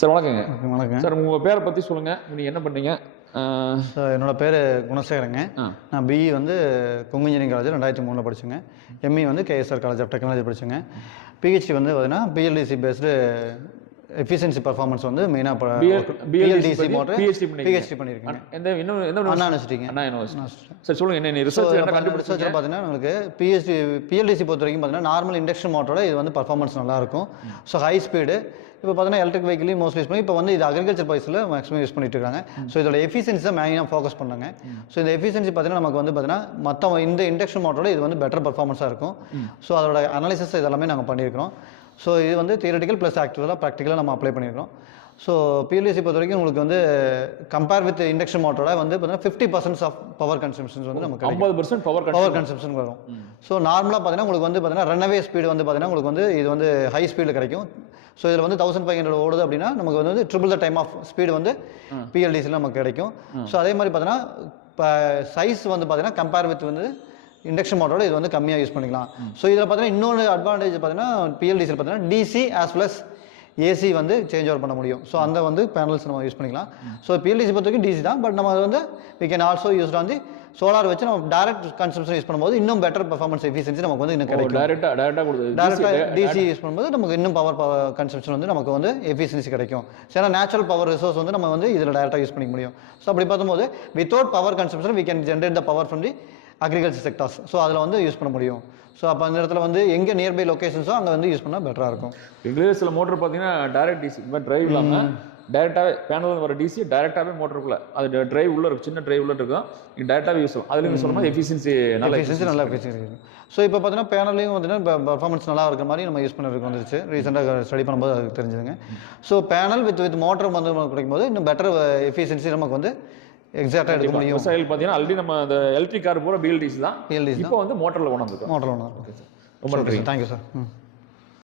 Sir வணக்கங்க. வணக்கம் sir உங்கள் பேரை பற்றி சொல்லுங்கள், நீங்கள் என்ன பண்ணீங்க? சார் என்னோடய பேர் குணசேகரங்க. நான் பிஇ வந்து கொங்கு இன்ஜினியரிங் காலேஜ் 2003 படிச்சுங்க. எம்இ வந்து கேஎஸ்ஆர் காலேஜ் ஆஃப் டெக்னாலஜி படிச்சுங்க. பிஹெச்டி வந்து பார்த்தீங்கன்னா பிஎல்டிசி பேஸ்டு எஃபிஷியன்சி பர்ஃபார்மன்ஸ் வந்து மெயினாக பிஎல்டிசி மோட்டர் பிஹெச்டி பண்ணியிருக்கேன். அண்ணா யூனிவர்சிட்டிங்க. சார் சொல்லுங்கள், என்ன ரிசர்ச் ரிசர்ச்சில் பார்த்தீங்கன்னா உங்களுக்கு பிஎல்டிசி பொறுத்த வரைக்கும் பார்த்தீங்கன்னா நார்மல் இண்டக்ஷன் மோட்டரோட இது வந்து பர்ஃபார்மன்ஸ் நல்லாயிருக்கும். ஸோ ஹை ஸ்பீடு இப்போ பார்த்தீங்கன்னா எலக்ட்ரிக் வெஹிக்கிளையும் மோஸ்ட்லி யூஸ் பண்ணி இப்போ வந்து இது அக்ரிகல்ச்சர் பைஸில் மேக்ஸிமம் யூஸ் பண்ணிட்டு இருக்காங்க. ஸோ இதோட எஃபிஷியன்சி தான் மெயினாக ஃபோக்கஸ் பண்ணாங்க. ஸோ இந்த எஃபிஷியன்சி பார்த்தீங்கன்னா நமக்கு வந்து பார்த்தீங்கன்னா மற்ற இந்த இண்டக்ஷன் மோட்டரோட இது வந்து பெட்டர் பர்ஃபார்மன்ஸாக இருக்கும். ஸோ அதோட அனாலிசிஸ் இதெல்லாமே நாங்கள் பண்ணியிருக்கிறோம். ஸோ இது வந்து தியரட்டிக்கல் ப்ளஸ் ஆக்சுவலாக ப்ராக்டிக்கலாக நம்ம அப்ளை பண்ணியிருக்கோம். ஸோ பிஎல்டிசி பொறுத்த வரைக்கும் உங்களுக்கு வந்து கம்பேர் வித் இண்டக்ஷன் மோட்டரோட வந்து பார்த்தீங்கன்னா 50% ஆஃப் பவர் கன்சம்ஷன்ஸ் வந்து நமக்கு 50% பவர் கன்சம்ஷன் வரும். ஸோ நார்மலாக பார்த்தீங்கன்னா உங்களுக்கு வந்து பார்த்தீங்கன்னா ரன்அவே ஸ்பீடு வந்து பார்த்தீங்கன்னா உங்களுக்கு வந்து இது வந்து ஹை ஸ்பீடில் கிடைக்கும். ஸோ இதில் வந்து 1500 ஓடுது அப்படின்னா நமக்கு வந்து triple the time of speed வந்து பிஎல்டிசியில் நமக்கு கிடைக்கும். ஸோ அதே மாதிரி பார்த்தீங்கன்னா இப்போ சைஸ் வந்து பார்த்தீங்கன்னா கம்பேர் வித் வந்து இண்டக்ஷன் மோட்டரோட இது வந்து கம்மியாக யூஸ் பண்ணிக்கலாம். ஸோ இதில் பார்த்தீங்கன்னா இன்னொன்று அட்வான்டேஜ் பார்த்தீங்கன்னா பிஎல்டிசியில் பார்த்தீங்கன்னா DC as well as AC வந்து சேஞ்ச் ஓவர் பண்ண முடியும். ஸோ அந்த வந்து பேனல்ஸ் நம்ம யூஸ் பண்ணிக்கலாம். ஸோ பிஎல்டிசி பொறுத்த வரைக்கும் டிசி தான், பட் நம்ம அது வந்து we can also use on the solar வச்சு நம்ம டைரக்ட் கன்சம்ஷன் யூஸ் பண்ணும்போது இன்னும் பெட்டர் பர்ஃபார்மன்ஸ் எஃபிஷியன்சி நமக்கு வந்து இன்னும் கிடைக்கும். டேரெக்டாக டிசி யூஸ் பண்ணும்போது நமக்கு இன்னும் பவர் கன்சம்ஷன் வந்து நமக்கு வந்து எஃபிஷியன்சி கிடைக்கும். ஏன்னா நேச்சுரல் பவர் ரிசோர்ஸ் வந்து நம்ம வந்து இதில் டேரெக்டாக யூஸ் பண்ணிக்க முடியும். ஸோ அப்படி பார்க்கும்போது without power consumption we can generate the power from the agriculture sectors. So அதில் வந்து யூஸ் பண்ண முடியும். ஸோ அப்போ அந்த இடத்துல வந்து எங்கே நியர்பை லொக்கேஷன்ஸோ அங்கே வந்து யூஸ் பண்ணால் பெட்டராக இருக்கும். எங்களே சில மோட்டர் பார்த்தீங்கன்னா டைரக்ட் டிசி இந்த மாதிரி ட்ரைவ் இல்லாமல் டேரெக்டாகவே பேனல் வர டிசி டேரெக்டாகவே மோட்டருக்குள்ள அது ட்ரைவ் உள்ள இருக்கும், சின்ன ட்ரைவ் உள்ள இருக்கும், நீங்கள் டேரெக்டாகவே யூஸ் ஆகும். அதில் நீங்கள் சொல்லும்போது எஃபிஷியன்சி நல்லா எஃபிஷியன்சி இருக்கும். ஸோ இப்போ பார்த்தீங்கன்னா பேனல்லையும் பார்த்தீங்கன்னா பர்ஃபார்மன்ஸ் நல்லா இருக்கிற மாதிரி நம்ம யூஸ் பண்ணுறதுக்கு வந்துருச்சு. ரீசெண்டாக ஸ்டடி பண்ணும்போது அதுக்கு தெரிஞ்சுதுங்க. ஸோ பேனல் வித் மோட்டர் வந்து கிடைக்கும்போது இன்னும் பெட்டர் எஃபிஷியன்சி நமக்கு வந்து எக்ஸாக்டாக எடுக்க முடியும். விவசாயிகள் பார்த்தீங்கன்னா ஆல்ரெடி நம்ம அந்த எலக்ட்ரிக் கார் பூரா பிஎல்டிசி தான், இப்போ வந்து மோட்டரில் கொண்டு வந்துருக்கோம். ஓகே சார், ரொம்ப நன்றி. Thank you sir.